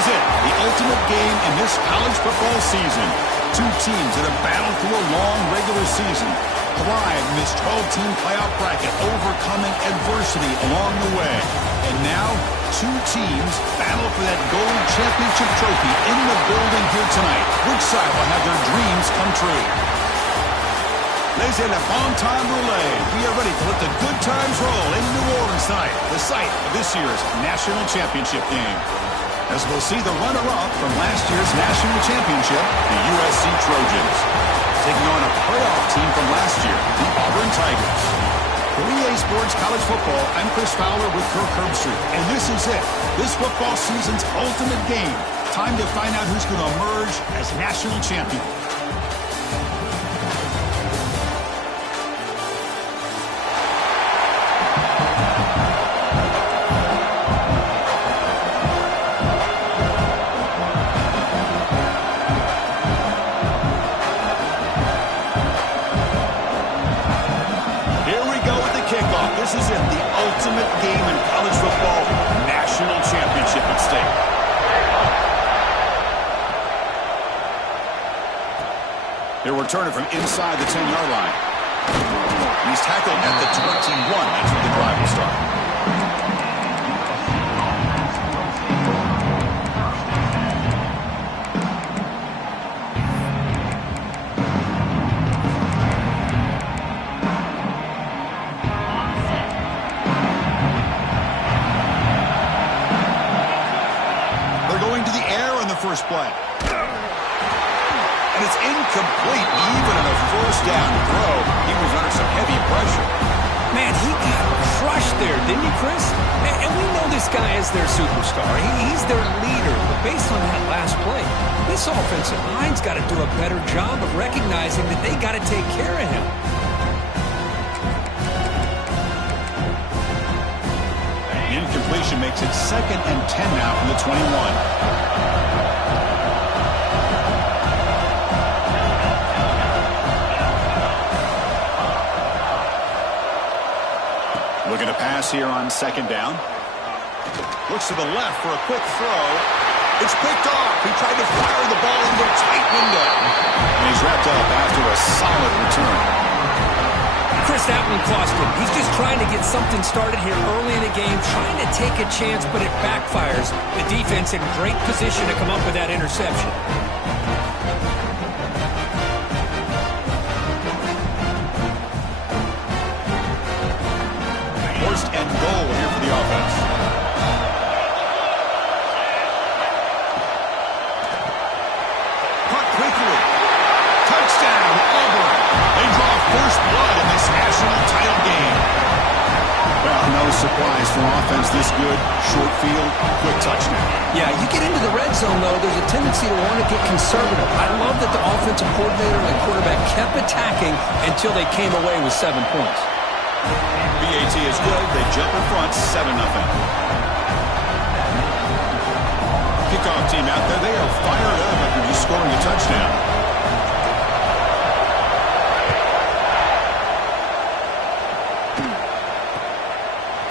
is it, the ultimate game in this college football season. Two teams that have battled through a long regular season, thrive in this 12-team playoff bracket, overcoming adversity along the way. And now, two teams battle for that gold championship trophy in the building here tonight. Which side will have their dreams come true? Ladies and gentlemen, bon time relay. We are ready to let the good times roll in New Orleans tonight, the site of this year's national championship game. As we'll see the runner-up from last year's national championship, the USC Trojans, taking on a playoff team from last year, the Auburn Tigers. For EA Sports College Football, I'm Chris Fowler with Kirk Herbstreit, and this is it, this football season's ultimate game. Time to find out who's going to emerge as national champion. This is it, the ultimate game in college football, national championship at stake. He'll return it from inside the 10-yard line. He's tackled at the 21. That's where the drive will start. First play. And it's incomplete, even in a first down throw. He was under some heavy pressure. Man, he got crushed there, didn't he, Chris? And we know this guy is their superstar. He's their leader. But based on that last play, this offensive line's got to do a better job of recognizing that they got to take care of him. Incompletion makes it 2nd and 10 now from the 21. Looking to pass here on 2nd down. Looks to the left for a quick throw. It's picked off. He tried to fire the ball into a tight window. And he's wrapped up after a solid return. Chris, that one cost him. He's just trying to get something started here early in the game, trying to take a chance, but it backfires. The defense in great position to come up with that interception. First and goal here for the offense. Caught quickly. Touchdown, Auburn. They draw first blood in this surprise for an offense this good. Short field, quick touchdown. Yeah, you get into the red zone, though, there's a tendency to want to get conservative. I love that the offensive coordinator and the quarterback kept attacking until they came away with 7 points. BAT is good. They jump in front, 7-0. Kickoff team out there. They are fired up after just scoring a touchdown.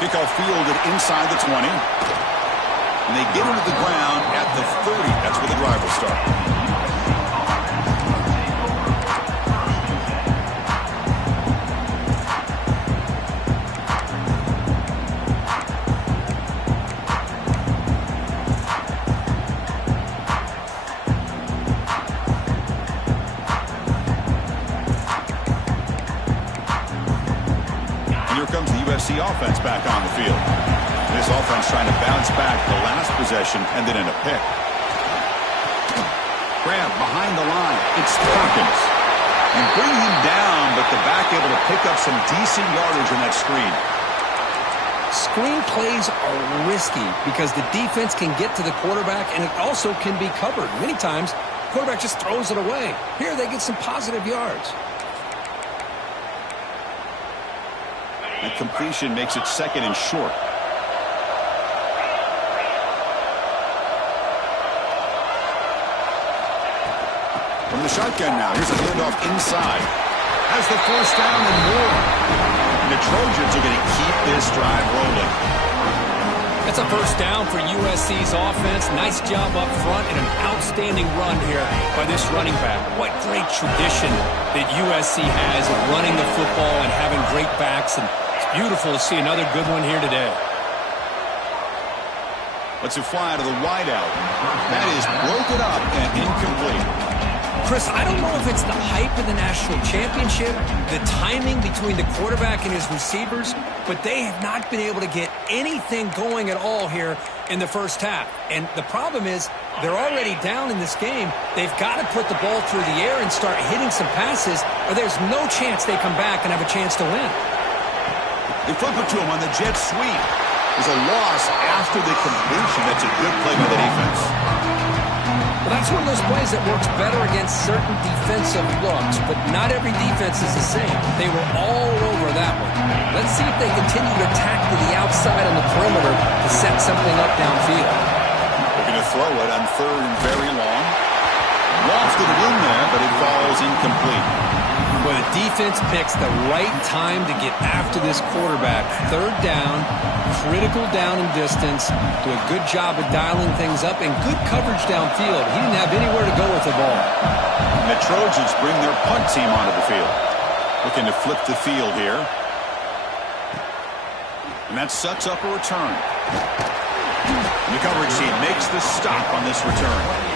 Kickoff fielded inside the 20. And they get into the ground at the 30. That's where the drive will start. Comes the USC offense back on the field. This offense trying to bounce back the last possession, ended in a pick. Grab behind the line. It's Perkins. And bring him down, but the back able to pick up some decent yardage in that screen. Screen plays are risky because the defense can get to the quarterback, and it also can be covered. Many times, the quarterback just throws it away. Here, they get some positive yards. And completion makes it 2nd and short. From the shotgun now. Here's a handoff inside. Has the first down and more. And the Trojans are going to keep this drive rolling. That's a first down for USC's offense. Nice job up front and an outstanding run here by this running back. What great tradition that USC has of running the football and having great backs. And beautiful to see another good one here today. Let's fly out of the wideout. That is broken up and incomplete. Chris, I don't know if it's the hype of the national championship, the timing between the quarterback and his receivers, but they have not been able to get anything going at all here in the first half. And the problem is they're already down in this game. They've got to put the ball through the air and start hitting some passes, or there's no chance they come back and have a chance to win. They flip it to him on the jet sweep. There's a loss after the completion. That's a good play by the defense. Well, that's one of those plays that works better against certain defensive looks, but not every defense is the same. They were all over that one. Let's see if they continue to attack to the outside on the perimeter to set something up downfield. Looking to throw it on 3rd and very long. Lofted it in there, but it falls incomplete. Well, the defense picks the right time to get after this quarterback. 3rd down, critical down and distance. Do a good job of dialing things up and good coverage downfield. He didn't have anywhere to go with the ball. And the Trojans bring their punt team onto the field. Looking to flip the field here. And that sets up a return. And the coverage team makes the stop on this return.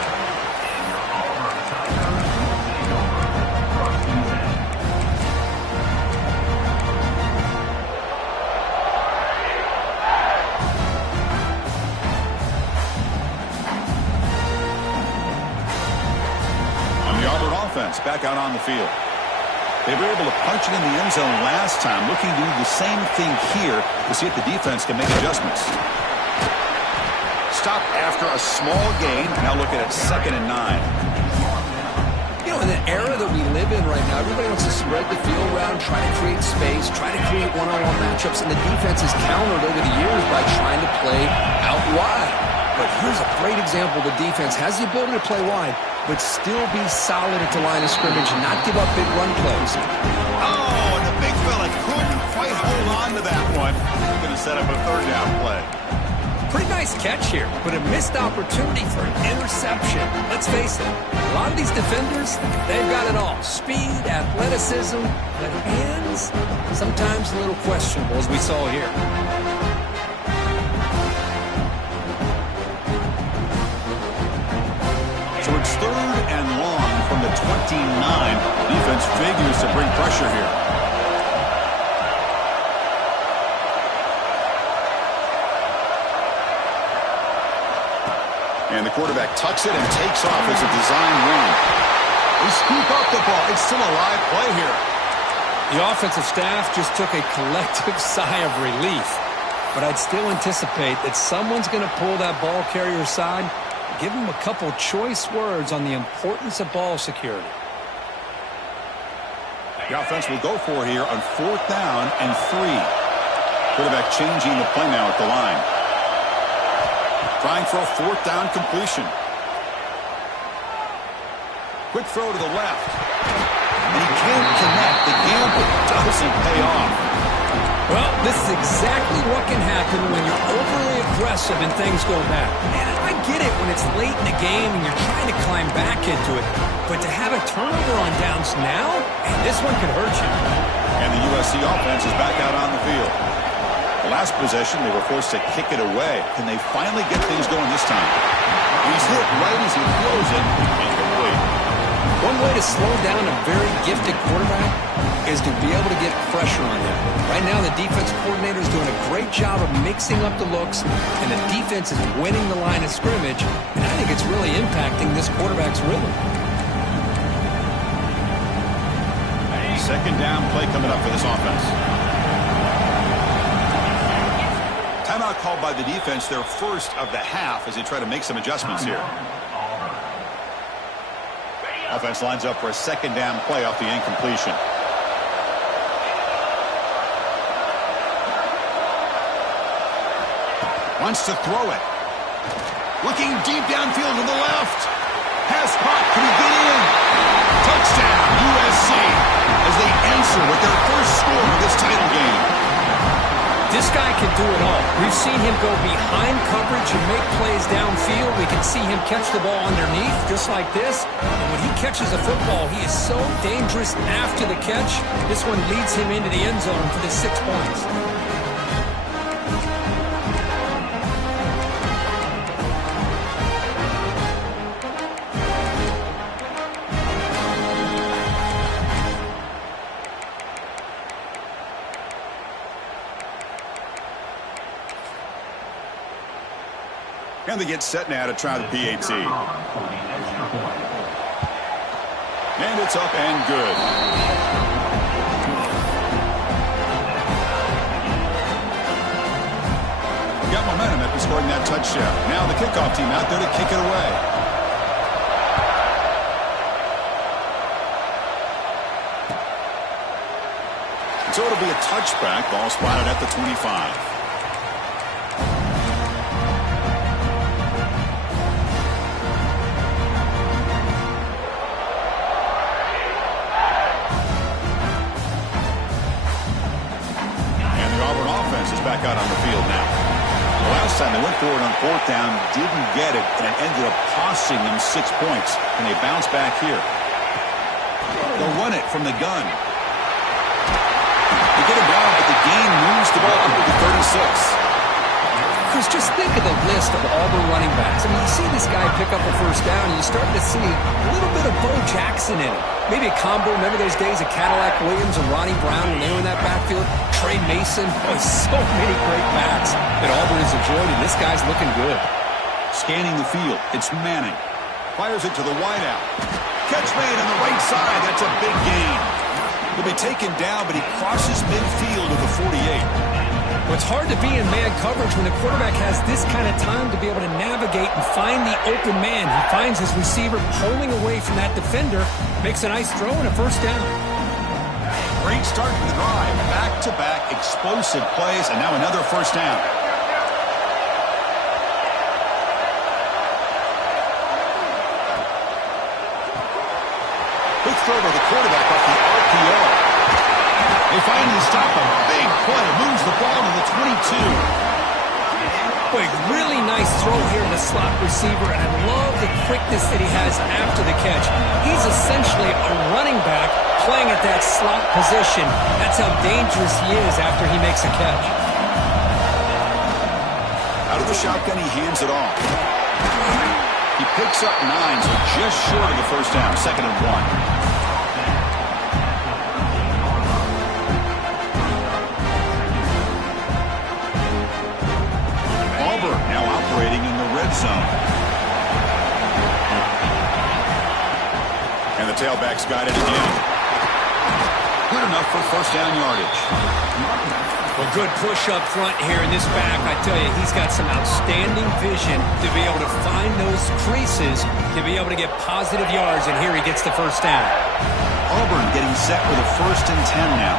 Back out on the field. They were able to punch it in the end zone last time, looking to do the same thing here to see if the defense can make adjustments. Stop after a small gain. Now looking at 2nd and 9. You know, in the era that we live in right now, everybody wants to spread the field around, try to create space, try to create one-on-one matchups, and the defense is countered over the years by trying to play out wide. But here's a great example. The defense has the ability to play wide, but still be solid at the line of scrimmage and not give up big run plays. Oh, and the big fella couldn't quite hold on to that one. Going to set up a 3rd down play. Pretty nice catch here, but a missed opportunity for an interception. Let's face it, a lot of these defenders, they've got it all. Speed, athleticism, but hands, sometimes a little questionable, as we saw here. So it's 3rd and long from the 29. Defense figures to bring pressure here. And the quarterback tucks it and takes off as a design run. They scoop up the ball. It's still a live play here. The offensive staff just took a collective sigh of relief. but I'd still anticipate that someone's going to pull that ball carrier aside, give him a couple choice words on the importance of ball security. The offense will go for it here on 4th down and 3. Quarterback changing the play now at the line. Trying for a 4th down completion. Quick throw to the left. And he can't connect. The gamble doesn't pay off. Well, this is exactly what can happen when you're overly aggressive and things go bad. And I get it when it's late in the game and you're trying to climb back into it. But to have a turnover on downs now, and this one could hurt you. And the USC offense is back out on the field. The last possession, they were forced to kick it away. Can they finally get things going this time? He's hit right as he throws it. Incomplete. One way to slow down a very gifted quarterback is to be able to get pressure on him. Right now, the defensive coordinator is doing a great job of mixing up the looks, and the defense is winning the line of scrimmage, and I think it's really impacting this quarterback's rhythm. Second down play coming up for this offense. Timeout called by the defense, their first of the half, as they try to make some adjustments here. Offense lines up for a second down play off the incompletion. Wants to throw it. Looking deep downfield to the left. Pass caught. Can he get in? Touchdown, USC, as they answer with their first score of this title game. This guy can do it all. We've seen him go behind coverage and make plays downfield. We can see him catch the ball underneath, just like this. And when he catches a football, he is so dangerous after the catch. This one leads him into the end zone for the 6 points. And they get set now to try the PAT. And it's up and good. Got momentum after scoring that touchdown. Now the kickoff team out there to kick it away. So it'll be a touchback. Ball spotted at the 25. Back out on the field now. The last time they went for it on 4th down, didn't get it, and it ended up costing them 6 points. And they bounce back here. They'll run it from the gun. They get it down, but the gain moves the ball up to the 36. Chris, just think of the list of Auburn running backs. I mean, you see this guy pick up a first down, and you start to see a little bit of Bo Jackson in it. Maybe a combo. Remember those days of Cadillac Williams and Ronnie Brown when they were in that backfield? Trey Mason. Oh, so many great backs that Auburn has enjoyed, and this guy's looking good. Scanning the field. It's Manning. Fires it to the wideout. Catch made on the right side. That's a big gain. He'll be taken down, but he crosses midfield at the 48. Well, it's hard to be in man coverage when the quarterback has this kind of time to be able to navigate and find the open man. He finds his receiver pulling away from that defender, makes a nice throw and a first down. Great start for the drive. Back-to-back explosive plays, and now another first down. Quick throw by the quarterback off the RPO. They finally stop a big play. Moves the ball to the 22. Boy, really nice throw here to the slot receiver, and I love the quickness that he has after the catch. He's essentially a running back playing at that slot position. That's how dangerous he is after he makes a catch. Out of the shotgun, he hands it off. He picks up 9, so just short of the first down. 2nd and 1. Now operating in the red zone. And the tailback's got it again. Good enough for first down yardage. Well, good push up front here in this back. I tell you, he's got some outstanding vision to be able to find those creases, to be able to get positive yards, and here he gets the first down. Auburn getting set with a 1st and 10 now.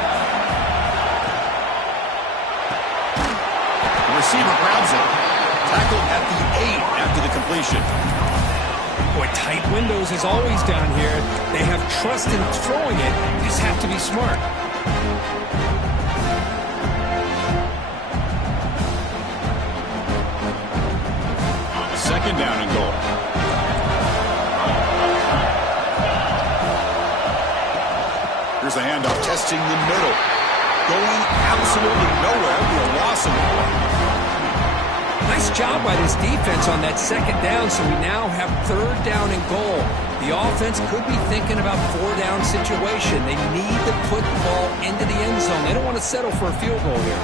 The receiver grabs it. Tackled at the 8 after the completion. Boy, tight windows is always down here. They have trust in throwing it. You just have to be smart. Second down and goal. Here's the handoff, testing the middle. Going absolutely nowhere. It'll be a loss of it. Nice job by this defense on that second down, so we now have 3rd down and goal. The offense could be thinking about 4-down situation. They need to put the ball into the end zone. They don't want to settle for a field goal here.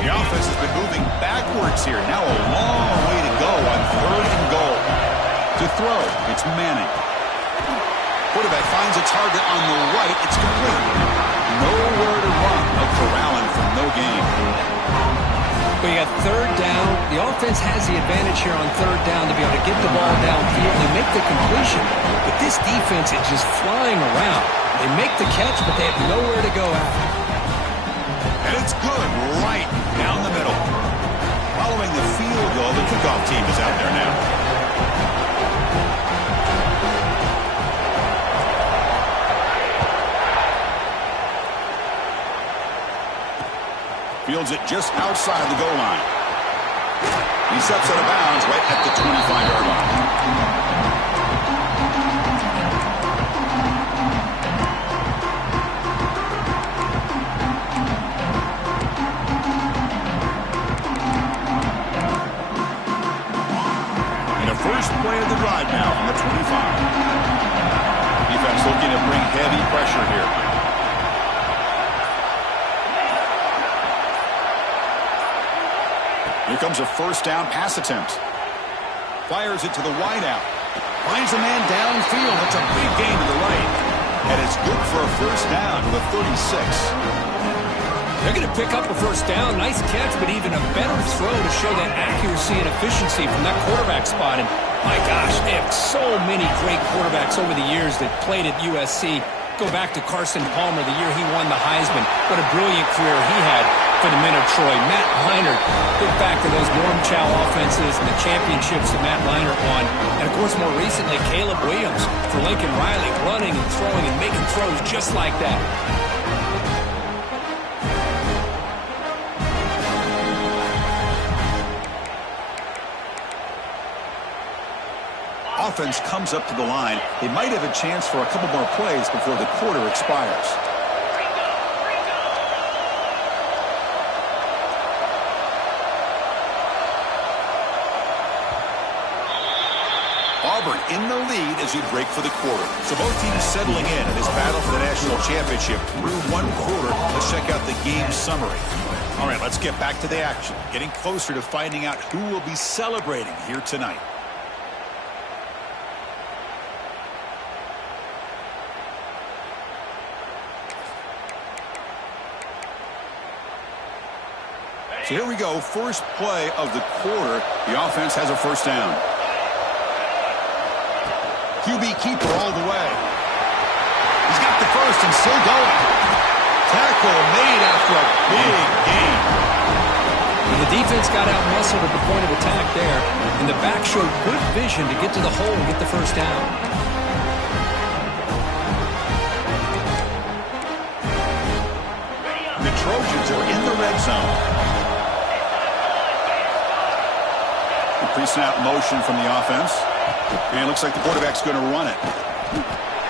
The offense has been moving backwards here. Now a long way to go on 3rd and goal. To throw, it's Manning. Quarterback finds a target on the right. It's complete. Nowhere to run. No corralling from no gain. But you got 3rd down. The offense has the advantage here on 3rd down to be able to get the ball downfield and make the completion. But this defense is just flying around. They make the catch, but they have nowhere to go after. And it's good right down the middle. Following the field goal, the kickoff team is out there now. Fields it just outside the goal line. He steps out of bounds right at the 25-yard line. And the first play of the drive now from the 25. Defense looking to bring heavy pressure here. Here comes a 1st down pass attempt. Fires it to the wideout. Finds a man downfield. It's a big gain to the right. And it's good for a 1st down to the 36. They're going to pick up a 1st down. Nice catch, but even a better throw to show that accuracy and efficiency from that quarterback spot. And my gosh, they have so many great quarterbacks over the years that played at USC. Go back to Carson Palmer, the year he won the Heisman. What a brilliant career he had for the men of Troy. Matt Leinart, think back to those Norm Chow offenses and the championships that Matt Leinart won. And, of course, more recently, Caleb Williams for Lincoln Riley, running and throwing and making throws just like that. Offense comes up to the line. They might have a chance for a couple more plays before the quarter expires. Auburn in the lead as we break for the quarter. So both teams settling in this battle for the national championship through 1 quarter. Let's check out the game summary. All right, let's get back to the action. Getting closer to finding out who will be celebrating here tonight. So here we go, first play of the quarter. The offense has a 1st down. QB keeper all the way. He's got the 1st and still going. Tackle made after a big gain. And the defense got out muscled at the point of attack there. And the back showed good vision to get to the hole and get the 1st down. The Trojans are in the red zone. Pre-snap motion from the offense. And it looks like the quarterback's going to run it.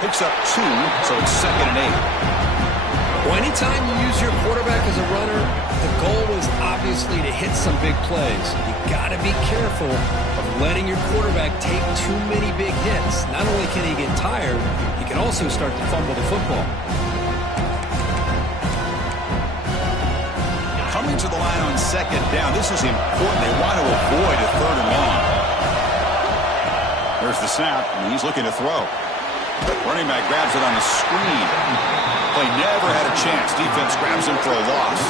Picks up 2, so it's 2nd and 8. Well, anytime you use your quarterback as a runner, the goal is obviously to hit some big plays. You got to be careful of letting your quarterback take too many big hits. Not only can he get tired, he can also start to fumble the football. Coming to the line on 2nd down. This is important. They want to avoid a 3rd and long. There's the snap, and he's looking to throw. Running back grabs it on the screen. Play never had a chance. Defense grabs him for a loss.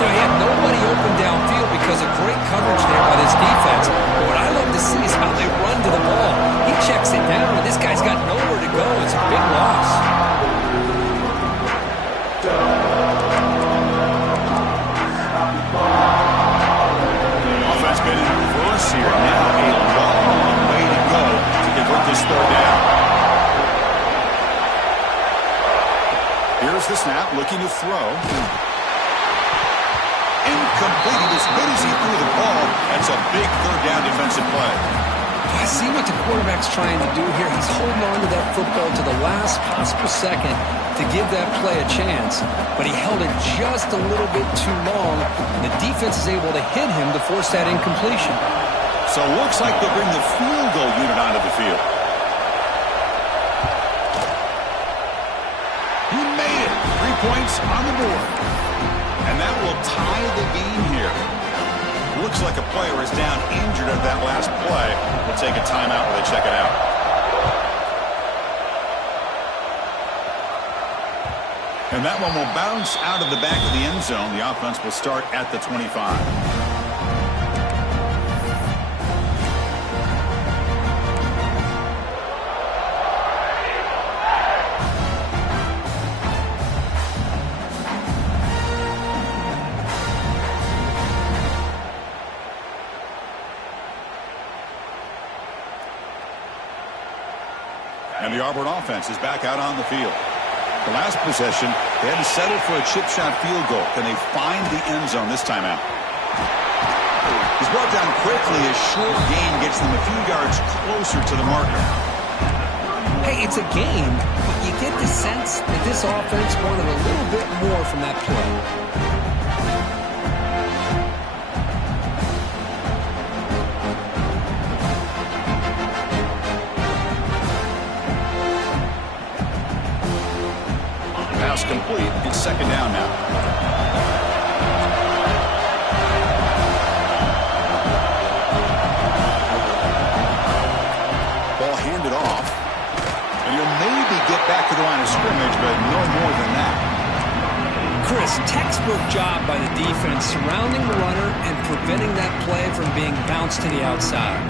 You know, he had nobody open downfield because of great coverage there by this defense. But what I love to see is how they run to the ball. He checks it down, and this guy's got nowhere to go. It's a big loss. Offense been in reverse here. Now a long way to go to convert this third down. Here's the snap, looking to throw. Incomplete. As good as he threw the ball, that's a big third down defensive play. I see what the quarterback's trying to do here. He's holding on to that football to the last possible second to give that play a chance. But he held it just a little bit too long. And the defense is able to hit him to force that incompletion. So it looks like they'll bring the field goal unit onto the field. He made it. 3 points on the board. And that will tie the game here. Looks like a player is down injured at that last play. We'll take a timeout while they check it out. And that one will bounce out of the back of the end zone. The offense will start at the 25. And the Auburn offense is back out on the field. The last possession, they had to settle for a chip shot field goal. Can they find the end zone this time out? He's brought down quickly. A short gain gets them a few yards closer to the marker. Hey, it's a game, but you get the sense that this offense wanted a little bit more from that play. Pass complete. It's second down now. Ball handed off. And he'll maybe get back to the line of scrimmage, but no more than that. Chris, textbook job by the defense surrounding the runner and preventing that play from being bounced to the outside.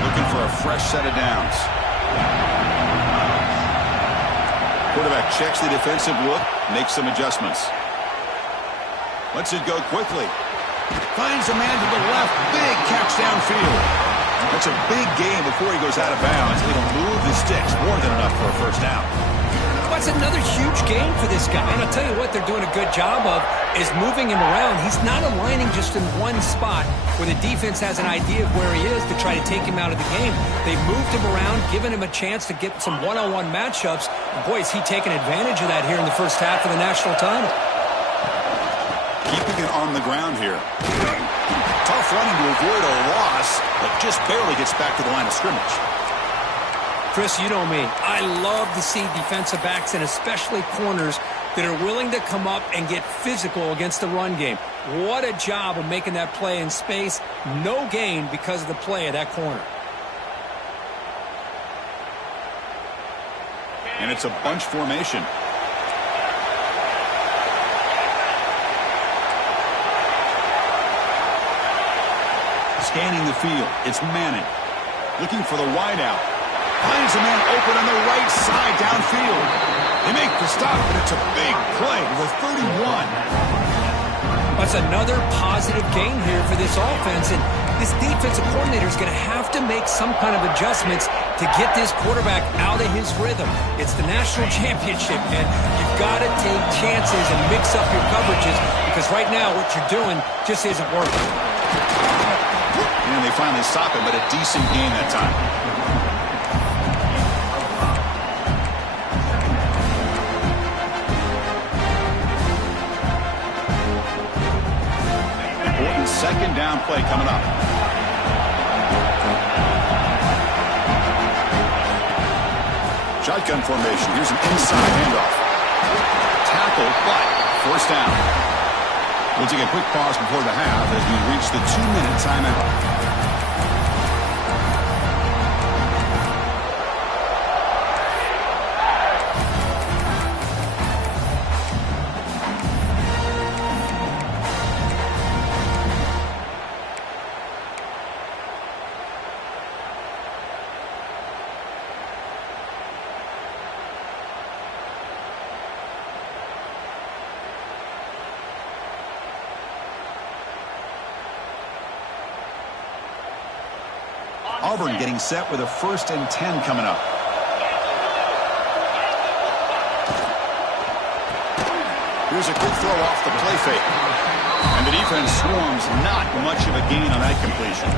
Looking for a fresh set of downs. Quarterback checks the defensive look, makes some adjustments. Lets it go quickly. Finds a man to the left. Big catch downfield. That's a big gain before he goes out of bounds. It'll move the sticks more than enough for a first down. That's another huge game for this guy. And I'll tell you what they're doing a good job of is moving him around. He's not aligning just in one spot where the defense has an idea of where he is to try to take him out of the game. They've moved him around, given him a chance to get some one-on-one matchups. And boy, is he taking advantage of that here in the first half of the national title. Keeping it on the ground here. Tough running to avoid a loss, but just barely gets back to the line of scrimmage. Chris, you know me. I love to see defensive backs and especially corners that are willing to come up and get physical against the run game. What a job of making that play in space. No gain because of the play of that corner. And it's a bunch formation. Scanning the field. It's Manning. Looking for the wideout. Finds a man open on the right side downfield. They make the stop, and it's a big play to the 31. That's another positive gain here for this offense, and this defensive coordinator is going to have to make some kind of adjustments to get this quarterback out of his rhythm. It's the national championship, and you've got to take chances and mix up your coverages because right now what you're doing just isn't working. And they finally stop it, but a decent game that time. Second down play coming up. Shotgun formation. Here's an inside handoff. Tackle, but first down. We'll take a quick pause before the half as we reach the 2-minute timeout. Auburn getting set with a 1st and 10 coming up. Here's a good throw off the play fake. And the defense swarms, not much of a gain on that completion.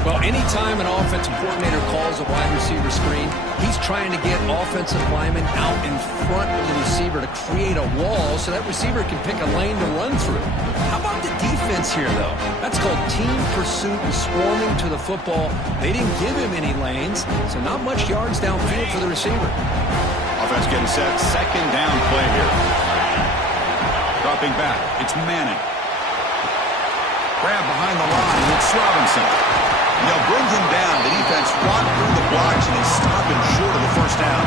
Well, anytime an offensive coordinator calls a wide receiver screen, he's trying to get offensive linemen out in front of the receiver to create a wall so that receiver can pick a lane to run through. How about the defense here, though? That's called team pursuit and swarming to the football. They didn't give him any lanes, so not much yards downfield for the receiver. Offense getting set. 2nd down play here. Dropping back. It's Manning. Grab behind the line. It's Robinson. They'll bring him down. The defense rocked through the blocks, and they stop him short of the 1st down.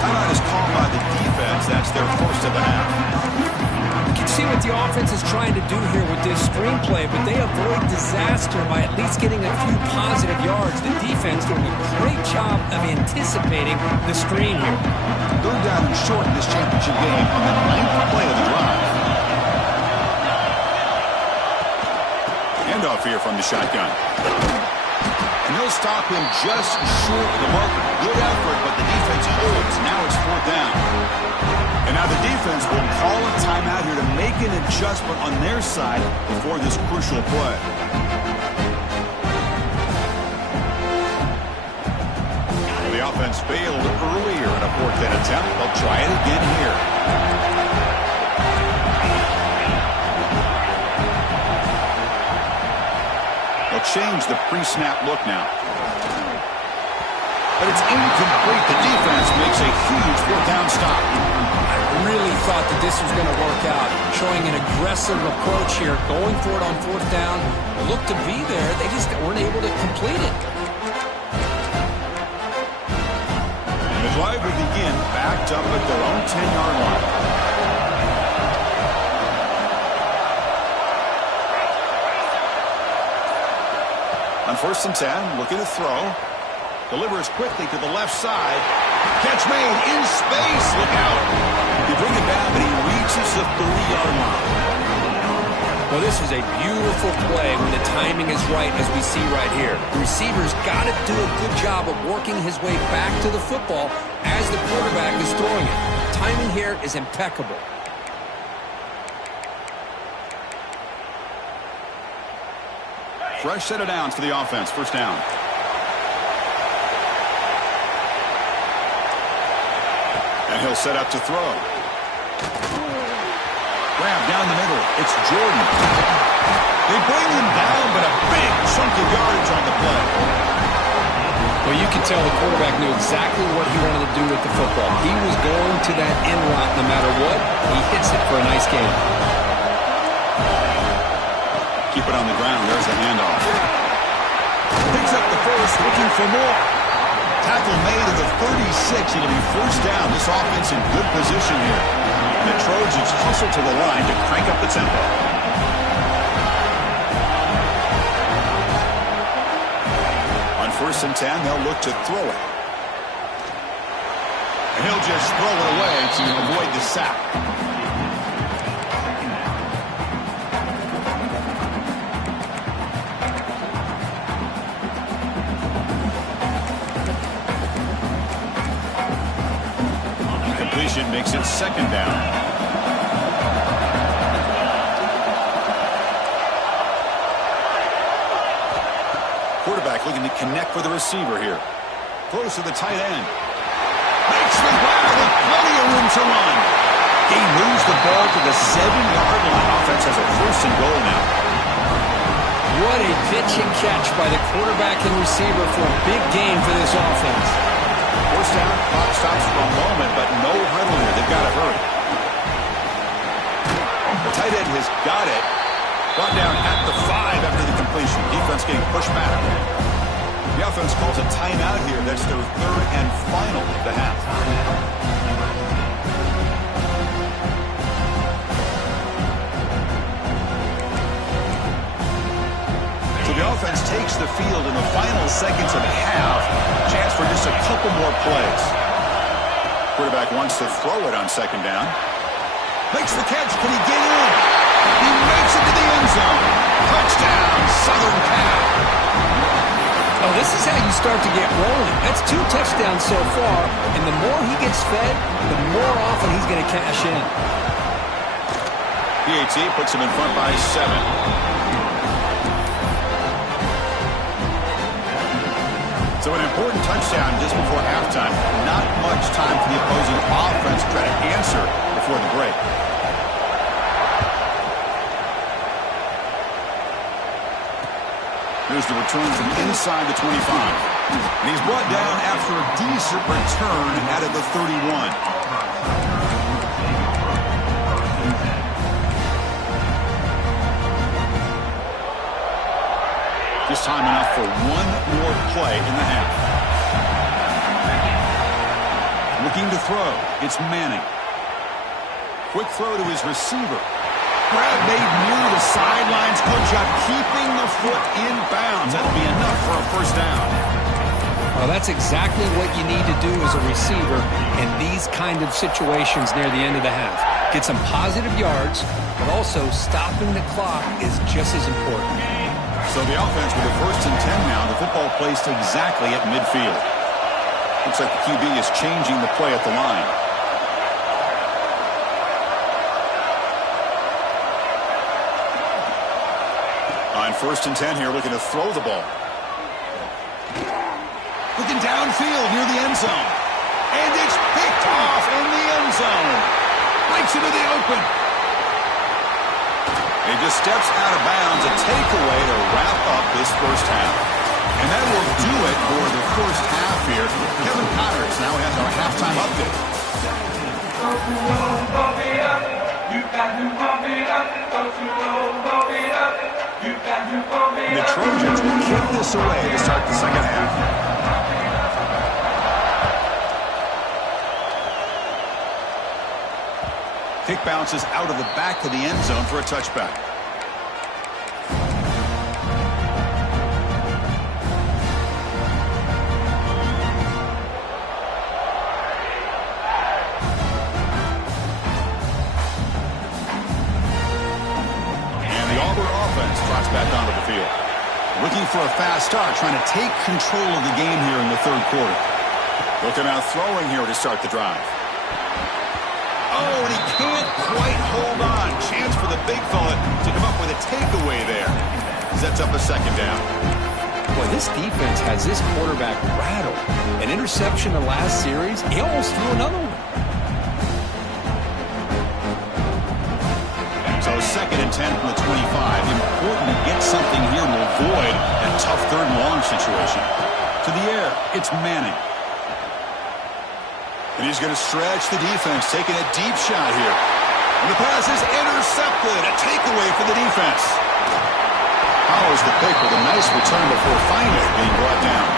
Timeout is called by the defense. That's their 1st of the half. You can see what the offense is trying to do here with this screenplay, but they avoid disaster by at least getting a few positive yards. The defense doing a great job of anticipating the screen here. 3rd down and short in this championship game on the 9th play of the drive. Handoff here from the shotgun. And they'll stop him just short of the marker. Good effort, but the defense holds. Now it's 4th down. And now the defense will call a timeout here to make an adjustment on their side before this crucial play. Well, the offense failed earlier in a 4th down attempt. They'll try it again here. They'll change the pre-snap look now. But it's incomplete. The defense makes a huge 4th down stop. I really thought that this was going to work out. Showing an aggressive approach here. Going for it on 4th down. Looked to be there. They just weren't able to complete it. And the drive will begin backed up at their own 10-yard line. On 1st and 10, looking to throw. Delivers quickly to the left side. Catch made in space. Look out. They bring it down, but he reaches the 30-yard line. Well, this is a beautiful play when the timing is right, as we see right here. The receiver's got to do a good job of working his way back to the football as the quarterback is throwing it. Timing here is impeccable. Fresh set of downs for the offense. 1st down. And he'll set up to throw. Grab down the middle. It's Jordan. They bring him down, but a big chunk of yardage on the play. Well, you can tell the quarterback knew exactly what he wanted to do with the football. He was going to that end route no matter what. He hits it for a nice gain. Keep it on the ground. There's the handoff. Picks up the 1st, looking for more. Tackle made at the 36. It'll be 1st down. This offense in good position here. And the Trojans hustle to the line to crank up the tempo. On 1st and 10, they'll look to throw it. And he'll just throw it away to avoid the sack. Makes it 2nd down. Quarterback looking to connect with the receiver here. Close to the tight end. Makes the grab with plenty of room to run. He moves the ball to the 7-yard line. Offense has a 1st and goal now. What a pitch and catch by the quarterback and receiver for a big gain for this offense. 1st down, clock stops for a moment, but no tight end has got it. Brought down at the 5 after the completion. Defense getting pushed back. The offense calls a timeout here. That's their third and final of the half. So the offense takes the field in the final seconds of the half. Chance for just a couple more plays. Quarterback wants to throw it on second down. Makes the catch. Can he get in? He makes it to the end zone. Touchdown, Southern Cal. Oh, this is how you start to get rolling. That's 2 touchdowns so far, and the more he gets fed, the more often he's going to cash in. PAT puts him in front by 7. So an important touchdown just before halftime. Not much time for the opposing offense to try to answer before the break. Here's the return from inside the 25. And he's brought down after a decent return out of the 31. Just time enough for one more play in the half. Looking to throw. It's Manning. Quick throw to his receiver. Grab made near the sidelines. Good job keeping the foot in bounds. That'll be enough for a first down. Well, that's exactly what you need to do as a receiver in these kind of situations near the end of the half. Get some positive yards, but also stopping the clock is just as important. So the offense with the 1st and 10 now. The football placed exactly at midfield. Looks like the QB is changing the play at the line. On 1st and 10 here, looking to throw the ball. Looking downfield near the end zone. And it's picked off in the end zone. Breaks into the open. He just steps out of bounds. A takeaway to wrap up this first half. And that will do it for the first half here. Kevin Connors now has our halftime update. The Trojans will kick this away to start the second half. Kick bounces out of the back of the end zone for a touchback. Back onto the field. Looking for a fast start, trying to take control of the game here in the third quarter. Looking out throwing here to start the drive. Oh, and he can't quite hold on. Chance for the big fella to come up with a takeaway there. Sets up a second down. Boy, this defense has this quarterback rattled. An interception the last series, he almost threw another one. So 2nd and 10 from the 25. Important to get something here to avoid that tough 3rd and long situation. To the air, it's Manning. And he's going to stretch the defense, taking a deep shot here. And the pass is intercepted. A takeaway for the defense. Powers the pick with a nice return before finally being brought down.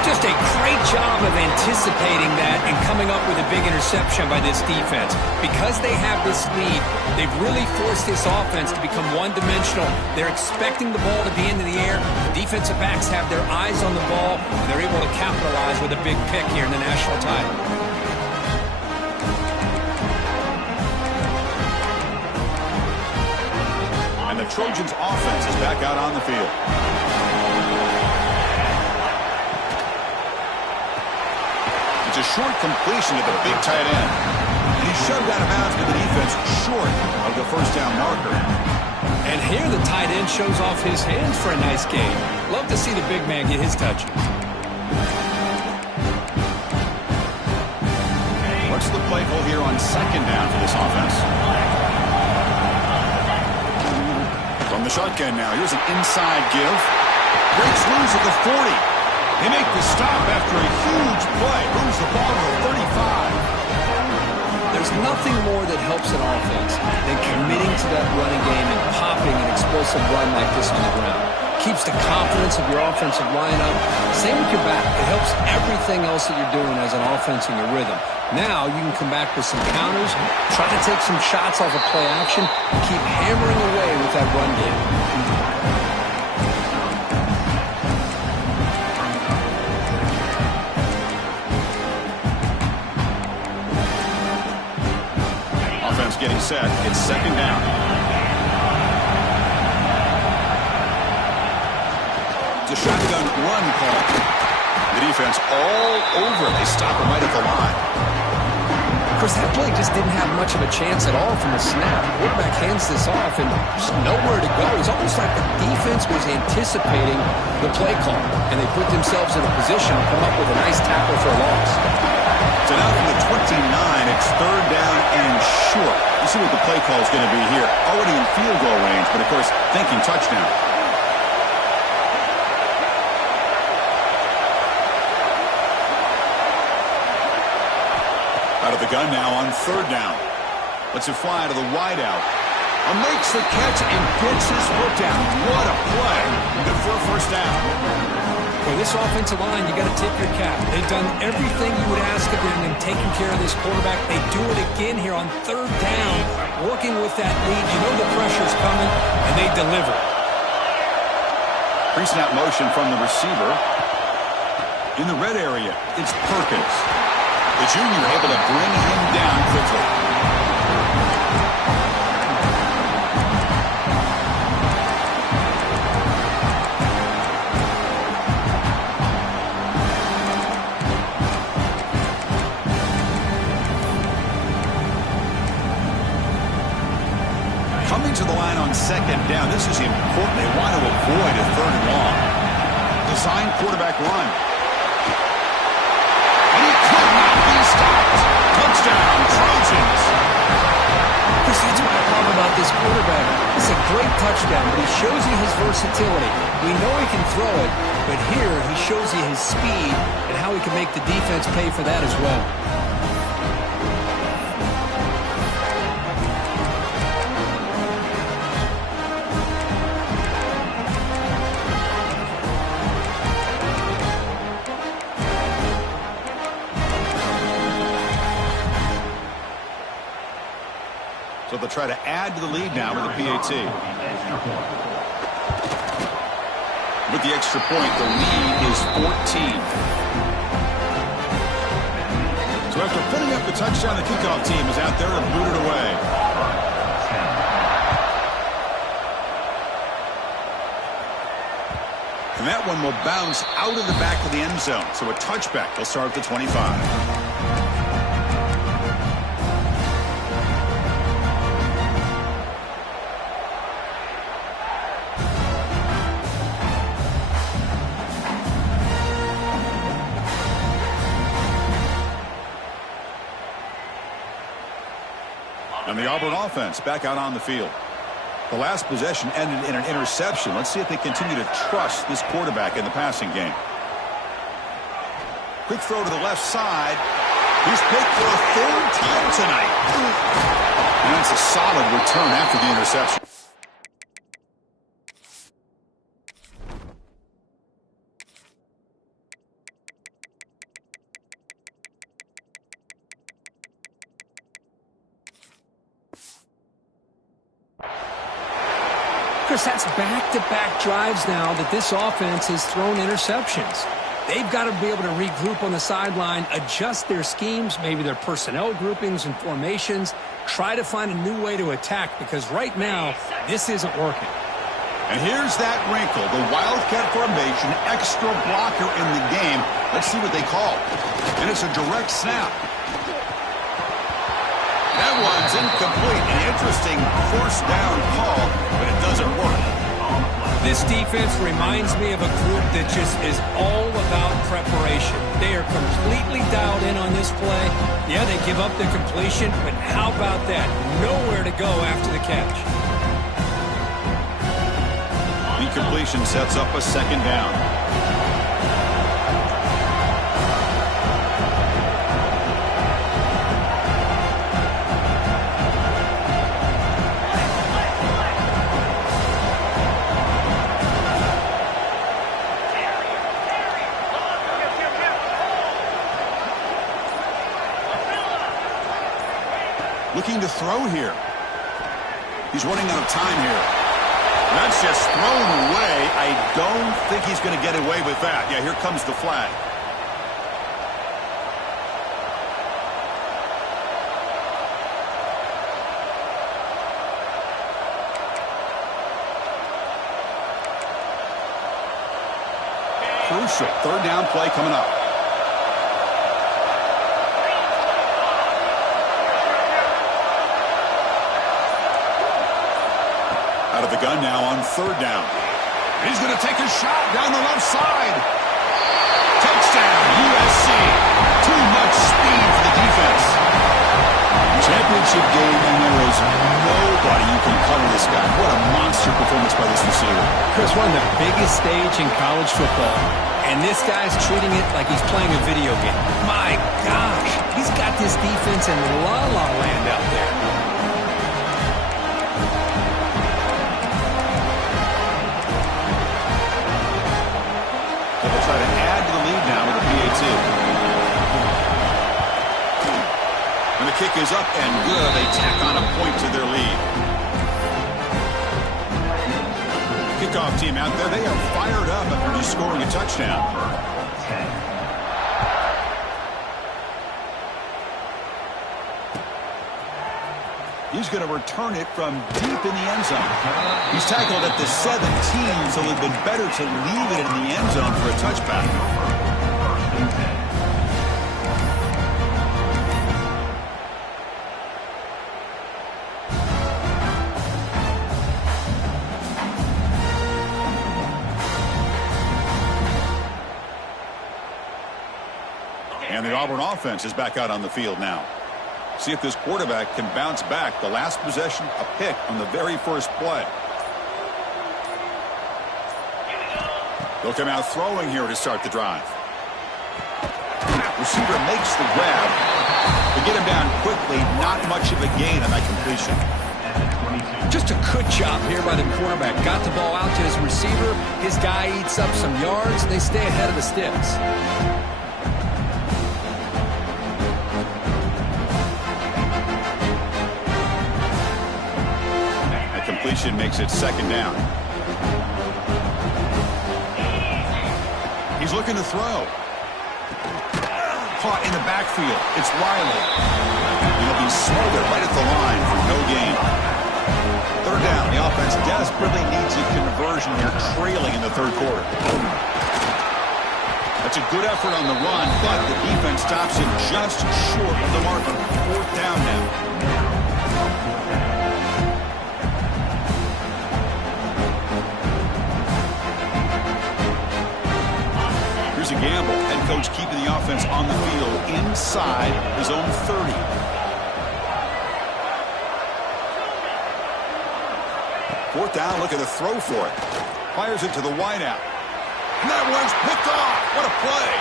Just a great job of anticipating that and coming up with a big interception by this defense. Because they have this lead, they've really forced this offense to become one-dimensional. They're expecting the ball to be into the air. The defensive backs have their eyes on the ball, and they're able to capitalize with a big pick here in the national title. And the Trojans' offense is back out on the field. It's a short completion to the big tight end. And he's shoved out of bounds with the defense short of the first down marker. And here the tight end shows off his hands for a nice game. Love to see the big man get his touch. What's the play call here on second down for this offense? From the shotgun now, here's an inside give. Breaks loose at the 40. They make the stop after a huge play. Moves the ball to the 35. There's There's nothing more that helps an offense than committing to that running game and popping an explosive run like this on the ground. Keeps the confidence of your offensive line up. Same with your back. It helps everything else that you're doing as an offense in your rhythm. Now you can come back with some counters, try to take some shots off of play action, and keep hammering away with that run game. Offense getting set. It's second down. The shotgun run call. The defense all over. They stop him right at the line. Chris, that play just didn't have much of a chance at all from the snap. Quarterback hands this off and just nowhere to go. It's almost like the defense was anticipating the play call, and they put themselves in a position to come up with a nice tackle for a loss. So now from the 29, it's third down and short. You see what the play call is going to be here. Already in field goal range, but of course thinking touchdown. Out of the gun now on third down. Lets it fly to the wideout. Makes the catch and gets his foot down. What a play. Good for a first down. For this offensive line, you got to tip your cap. They've done everything you would ask of them in taking care of this quarterback. They do it again here on third down, working with that lead. You know the pressure's coming, and they deliver. Pre-snap motion from the receiver. In the red area, it's Perkins. The junior able to bring him down quickly. Coming to the line on second down. This is important. They want to avoid a third and long. Design quarterback run. Touchdown, Trojans. Chris, that's what I love about this quarterback. It's a great touchdown, but he shows you his versatility. We know he can throw it, but here he shows you his speed and how he can make the defense pay for that as well. So they'll try to add to the lead now with the PAT. With the extra point, the lead is 14. So after putting up the touchdown, the kickoff team is out there to boot it away. And that one will bounce out of the back of the end zone. So a touchback. They'll start at the 25. And the Auburn offense back out on the field. The last possession ended in an interception. Let's see if they continue to trust this quarterback in the passing game. Quick throw to the left side. He's picked for a third time tonight. And that's a solid return after the interception. Chris, that's back-to-back drives now that this offense has thrown interceptions. They've got to be able to regroup on the sideline, adjust their schemes, maybe their personnel groupings and formations, try to find a new way to attack, because right now, this isn't working. And here's that wrinkle, the Wildcat formation, extra blocker in the game. Let's see what they call. And it's a direct snap. That one's incomplete. An interesting forced down call, but it doesn't work. This defense reminds me of a group that just is all about preparation. They are completely dialed in on this play. Yeah, they give up the completion, but how about that? Nowhere to go after the catch. The completion sets up a second down. Looking to throw here. He's running out of time here. That's just thrown away. I don't think he's going to get away with that. Yeah, here comes the flag. Crucial. Third down play coming up. Out of the gun now on third down. He's going to take a shot down the left side. Touchdown, USC. Too much speed for the defense. Championship game, and there is nobody you can cover this guy. What a monster performance by this receiver. Chris, one of the biggest stage in college football, and this guy's treating it like he's playing a video game. My gosh, he's got this defense in la-la land out there. They'll try to add to the lead now with a PAT. And the kick is up and good. They tack on a point to their lead. Kickoff team out there. They are fired up after just scoring a touchdown. He's going to return it from deep in the end zone. He's tackled at the 17, so it would have been better to leave it in the end zone for a touchback. And the Auburn offense is back out on the field now. See if this quarterback can bounce back. The last possession, a pick on the very first play. They'll come out throwing here to start the drive. Receiver makes the grab. To get him down quickly, not much of a gain on that completion. Just a good job here by the quarterback. Got the ball out to his receiver. His guy eats up some yards. They stay ahead of the sticks. Completion makes it second down. He's looking to throw. Caught in the backfield. It's Riley. He'll be smothered right at the line for no gain. Third down. The offense desperately needs a conversion here, trailing in the third quarter. That's a good effort on the run, but the defense stops him just short of the marker. Fourth down now. Here's a gamble. Head coach keeping the offense on the field inside his own 30. Fourth down, look at the throw for it. Fires it to the wideout. And that one's picked off. What a play.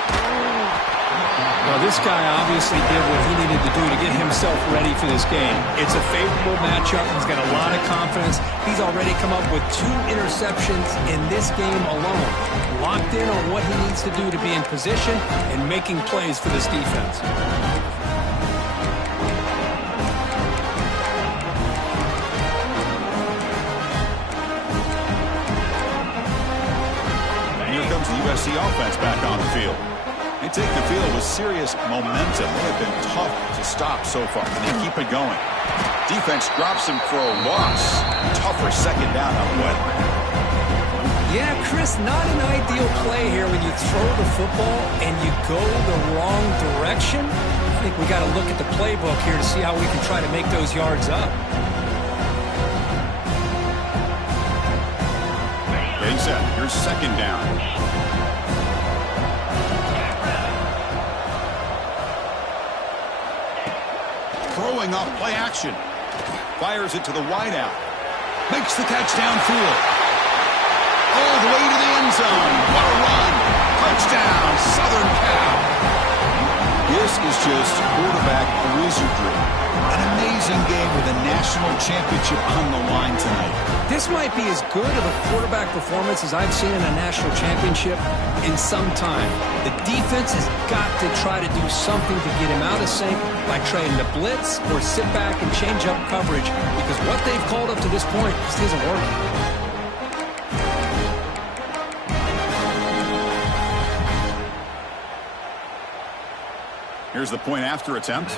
Well, this guy obviously did what he needed to do to get himself ready for this game. It's a favorable matchup. He's got a lot of confidence. He's already come up with 2 interceptions in this game alone. Locked in on what he needs to do to be in position and making plays for this defense. And here comes the USC offense back on the field. They take the field with serious momentum. They have been tough to stop so far, and they keep it going. Defense drops him for a loss. Tougher second down on the way. Yeah, Chris, not an ideal play here when you throw the football and you go the wrong direction. I think we got to look at the playbook here to see how we can try to make those yards up. Getting set. Here's second down. Throwing off play action. Fires it to the wideout. Makes the catch downfield. All the way to the end zone. What a run. Touchdown, Southern Cal. This is just quarterback wizardry. An amazing game with a national championship on the line tonight. This might be as good of a quarterback performance as I've seen in a national championship in some time. The defense has got to try to do something to get him out of sync by trying to blitz or sit back and change up coverage, because what they've called up to this point just isn't working. Here's the point after attempt.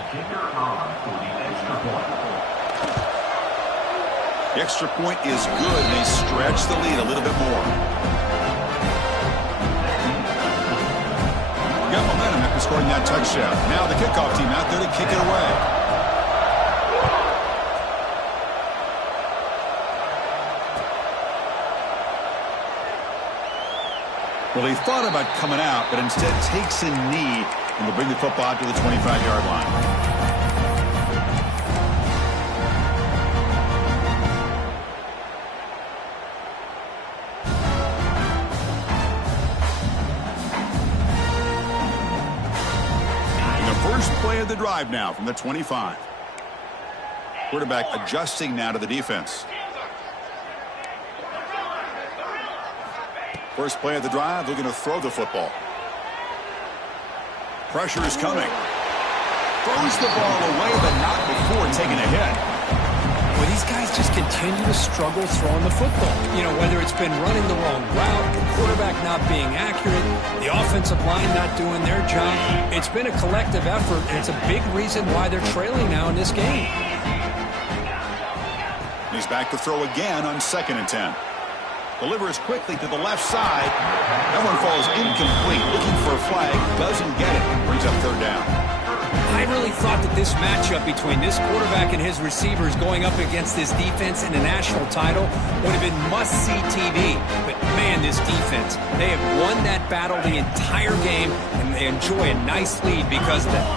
The extra point is good, and they stretch the lead a little bit more. Got momentum after scoring that touchdown. Now the kickoff team out there to kick it away. Well, he thought about coming out, but instead takes a knee and will bring the football to the 25-yard line. First play of the drive now from the 25. Quarterback adjusting now to the defense. First play of the drive, looking to throw the football. Pressure is coming. Throws the ball away, but not before taking a hit. Well, these guys just continue to struggle throwing the football. You know, whether it's been running the wrong route, the quarterback not being accurate, the offensive line not doing their job. It's been a collective effort, and it's a big reason why they're trailing now in this game. He's back to throw again on 2nd and 10. Delivers quickly to the left side. That one falls incomplete. Looking for a flag. Doesn't get it. Brings up 3rd down. I really thought that this matchup between this quarterback and his receivers going up against this defense in a national title would have been must-see TV. But, man, this defense, they have won that battle the entire game, and they enjoy a nice lead because of that.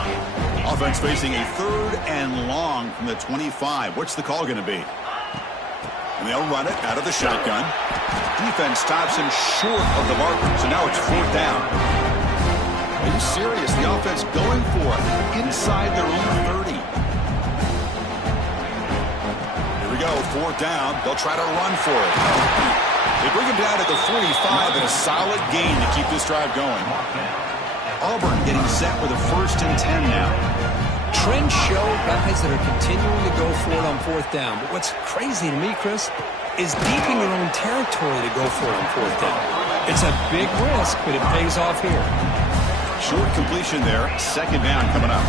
Offense facing a 3rd and long from the 25. What's the call going to be? And they'll run it out of the shotgun. Defense stops him short of the marker, so now it's 4th down. Are you serious? The offense going for it inside their own 30. Here we go, 4th down. They'll try to run for it. They bring him down at the 45 and a solid gain to keep this drive going. Auburn getting set with a 1st and 10 now. Trends show guys that are continuing to go for it on 4th down. But what's crazy to me, Chris, is deep in your own territory to go for it on 4th down. It's a big risk, but it pays off here. Short completion there. 2nd down coming up.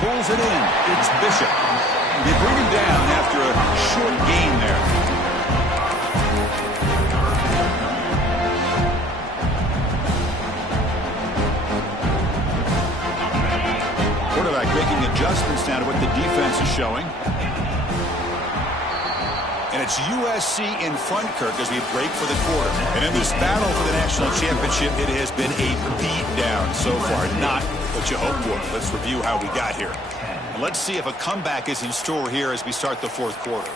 Pulls it in. It's Bishop. They bring him down after a short gain there. Quarterback making adjustments now to what the defense is showing. And it's USC in front, Kirk, as we break for the quarter. And in this battle for the national championship, it has been a beatdown so far. Not what you hoped for. Let's review how we got here. And let's see if a comeback is in store here as we start the 4th quarter.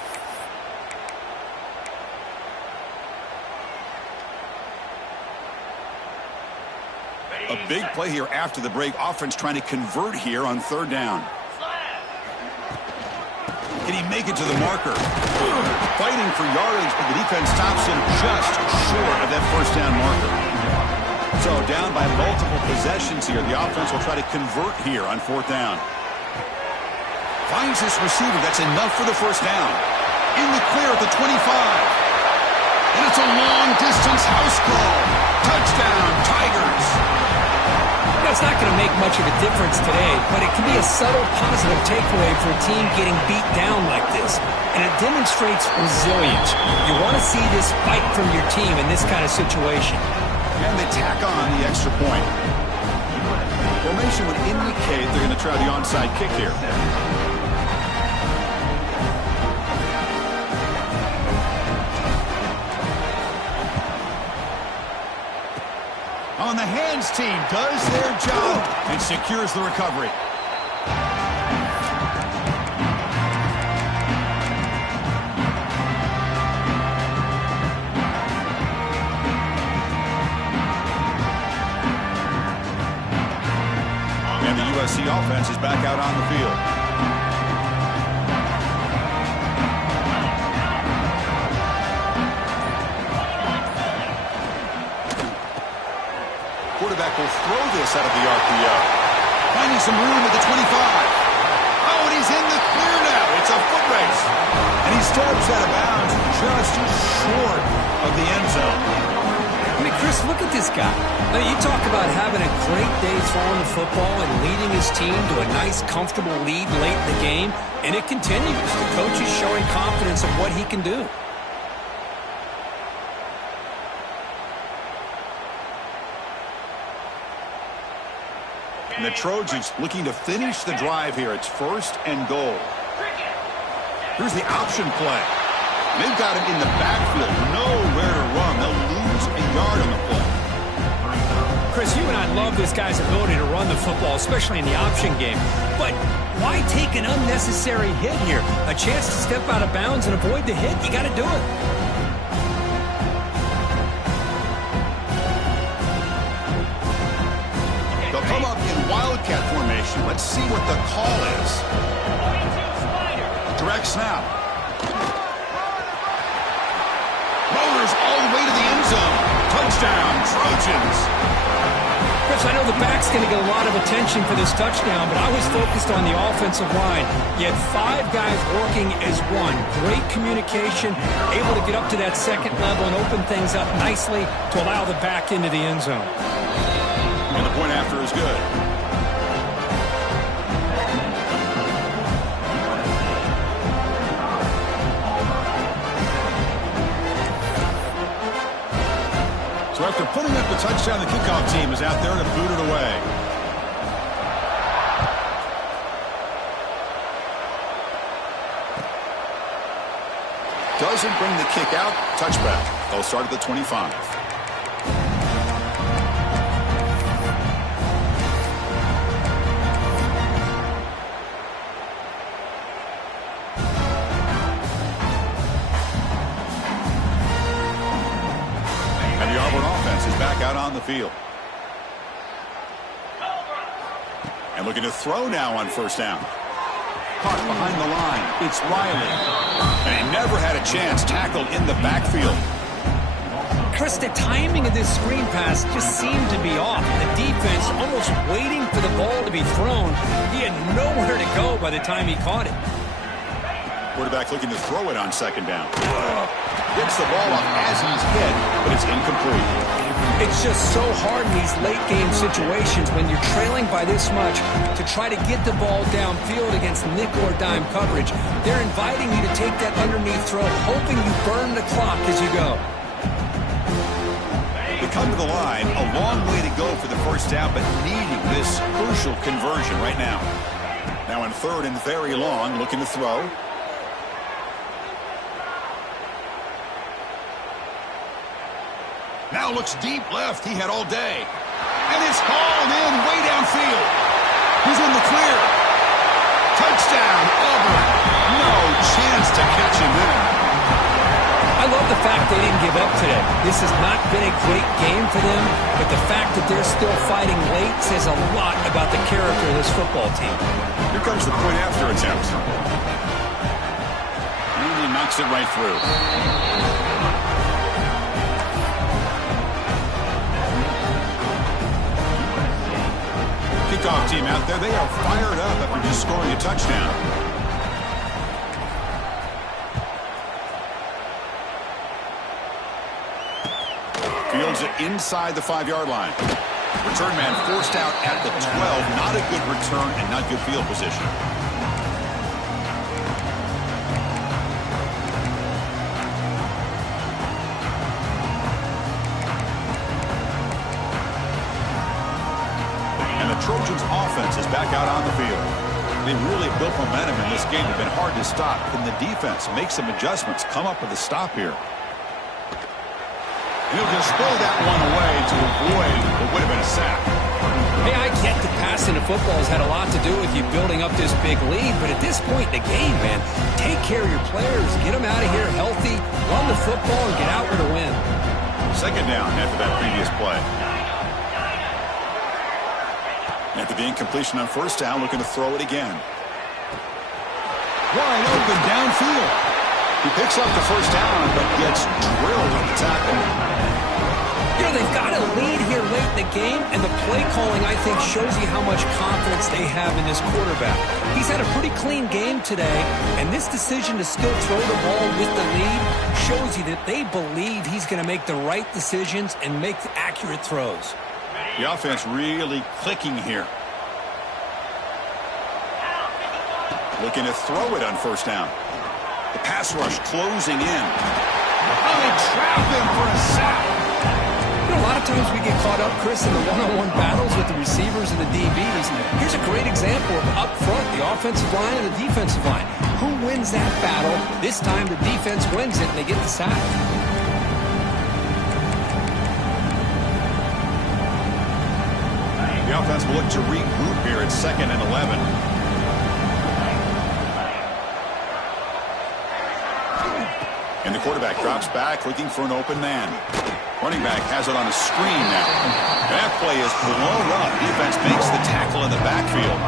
A big play here after the break. Offense trying to convert here on 3rd down. Can he make it to the marker? Fighting for yardage, but the defense stops him just short of that 1st down marker. So down by multiple possessions here. The offense will try to convert here on 4th down. Finds his receiver. That's enough for the 1st down. In the clear at the 25. And it's a long-distance house call. Touchdown, Tigers. It's not going to make much of a difference today, but it can be a subtle positive takeaway for a team getting beat down like this. And it demonstrates resilience. You want to see this fight from your team in this kind of situation. And they tack on the extra point. Formation would indicate they're going to try the onside kick here. On the hands team does their job and secures the recovery. offense is back out on the field. Quarterback will throw this out of the RPO. Finding some room at the 25. Oh, and he's in the clear now. It's a foot race. And he steps out of bounds just short of the end zone. I mean, Chris, look at this guy. Now, you talk about having a great day throwing the football and leading his team to a nice, comfortable lead late in the game, and it continues. The coach is showing confidence of what he can do. And the Trojans looking to finish the drive here. It's 1st and goal. Here's the option play. They've got him in the backfield. Nowhere to run. They'll lose a yard on the play. Chris, you and I love this guy's ability to run the football, especially in the option game. But why take an unnecessary hit here? A chance to step out of bounds and avoid the hit? You got to do it. They'll come up in wildcat formation. Let's see what the call is. Direct snap. Rollers all the way to the end zone. Touchdown, Trojans. Chris, I know the back's going to get a lot of attention for this touchdown, but I was focused on the offensive line. You had 5 guys working as one. Great communication, able to get up to that second level and open things up nicely to allow the back into the end zone. And the point after is good. So after putting up the touchdown, the kickoff team is out there to boot it away. Doesn't bring the kick out. Touchback. They'll start at the 25. Out on the field. And looking to throw now on 1st down. Caught behind the line. It's Riley. And he never had a chance tackled in the backfield. Chris, the timing of this screen pass just seemed to be off. The defense almost waiting for the ball to be thrown. He had nowhere to go by the time he caught it. Quarterback looking to throw it on 2nd down. Gets the ball off as he's hit, but it's incomplete. It's just so hard in these late-game situations when you're trailing by this much to try to get the ball downfield against nickel or dime coverage. They're inviting you to take that underneath throw, hoping you burn the clock as you go. They come to the line, a long way to go for the 1st down, but needing this crucial conversion right now. Now in 3rd and very long, looking to throw. Now looks deep left. He had all day. And it's hauled in way downfield. He's in the clear. Touchdown, Auburn. No chance to catch him there. I love the fact they didn't give up today. This has not been a great game for them, but the fact that they're still fighting late says a lot about the character of this football team. Here comes the point after attempt. And he knocks it right through. Kickoff team out there, they are fired up after just scoring a touchdown. Fields it inside the 5-yard line. Return man forced out at the 12. Not a good return and not good field position. Trojans offense is back out on the field. They really built momentum in this game. It's been hard to stop. Can the defense make some adjustments, come up with a stop here? And he'll just throw that one away to avoid what would have been a sack. Hey, I get the passing of football has had a lot to do with you building up this big lead, but at this point in the game, man, take care of your players. Get them out of here healthy, run the football, and get out with a win. 2nd down after that previous play. After the incompletion on first down, looking to throw it again. Wide open downfield. He picks up the first down, but gets drilled on the tackle. You know, they've got a lead here late in the game, and the play calling, I think, shows you how much confidence they have in this quarterback. He's had a pretty clean game today, and this decision to still throw the ball with the lead shows you that they believe he's going to make the right decisions and make the accurate throws. The offense really clicking here. Looking to throw it on first down. The pass rush closing in. Oh, they trap him for a sack. You know, a lot of times we get caught up, Chris, in the one-on-one battles with the receivers and the DBs. Here's a great example of up front, the offensive line and the defensive line. Who wins that battle? This time the defense wins it, and they get the sack. The offense will look to regroup here at 2nd and 11. And the quarterback drops back, looking for an open man. Running back has it on a screen now. That play is blown up. Defense makes the tackle in the backfield.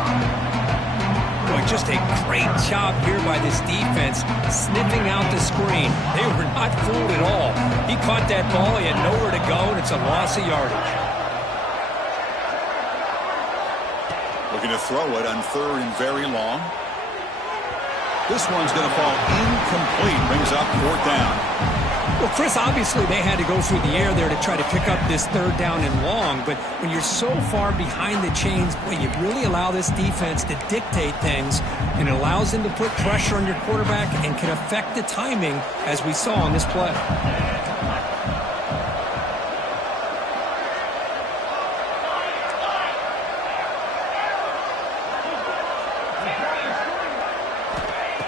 Boy, just a great job here by this defense, sniffing out the screen. They were not fooled at all. He caught that ball, he had nowhere to go, and it's a loss of yardage. Looking to throw it on 3rd and very long. This one's going to fall incomplete. Brings up 4th down. Well, Chris, obviously they had to go through the air there to try to pick up this 3rd down and long. But when you're so far behind the chains, boy, you really allow this defense to dictate things. And it allows them to put pressure on your quarterback and can affect the timing, as we saw on this play.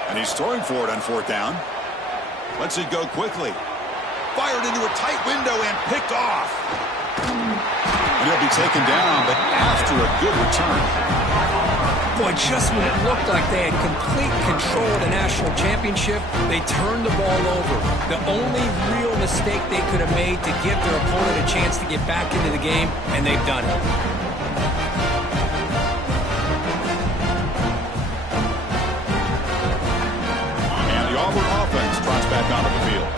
And he's throwing for it on 4th down. Lets it go quickly. Fired into a tight window and picked off. And he'll be taken down, but after a good return. Boy, just when it looked like they had complete control of the national championship, they turned the ball over. The only real mistake they could have made to give their opponent a chance to get back into the game, and they've done it. Auburn offense trots back onto the field.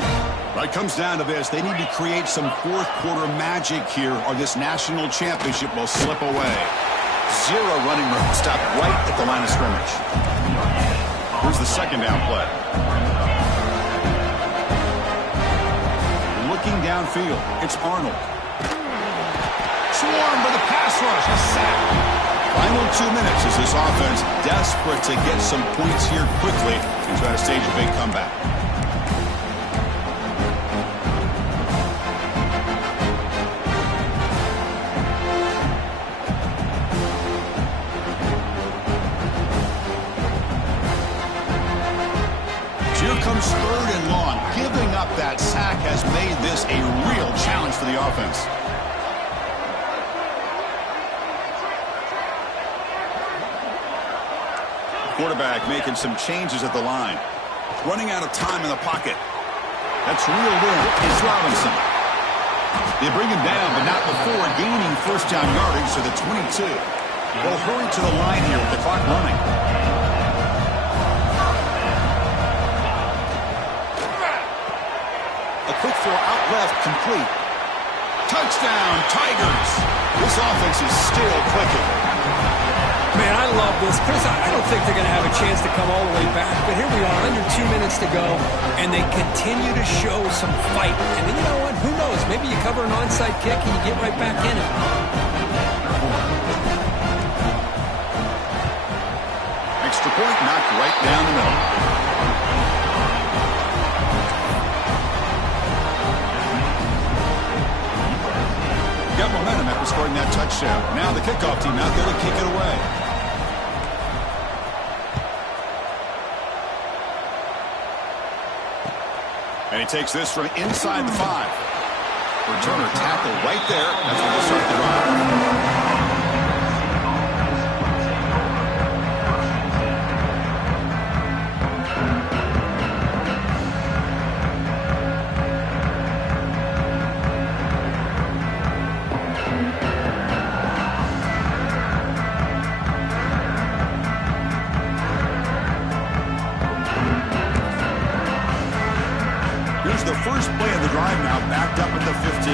It comes down to this. They need to create some fourth-quarter magic here, or this national championship will slip away. 0 running room. Stop right at the line of scrimmage. Here's the 2nd down play. Looking downfield. It's Arnold. Swarmed by the pass rush. A sack. Final 2 minutes as this offense desperate to get some points here quickly and try to stage a big comeback. Here comes 3rd and long. Giving up that sack has made this a real challenge for the offense. Quarterback making some changes at the line. Running out of time in the pocket. That's reeled in. It's Robinson. They bring him down, but not before gaining 1st down yardage to the 22. They'll hurry to the line here with the clock running. A quick throw out left, complete. Touchdown, Tigers. This offense is still clicking. Man, I love this. Chris, I don't think they're going to have a chance to come all the way back, but here we are, under 2 minutes to go, and they continue to show some fight. And then, you know what? Who knows? Maybe you cover an onside kick and you get right back in it. Extra point knocked right down the middle. Got momentum after scoring that touchdown. Now the kickoff team out there to kick it away. And he takes this from inside the 5. Returner tackle right there. That's where they start the drive. play of the drive now, backed up at the 15.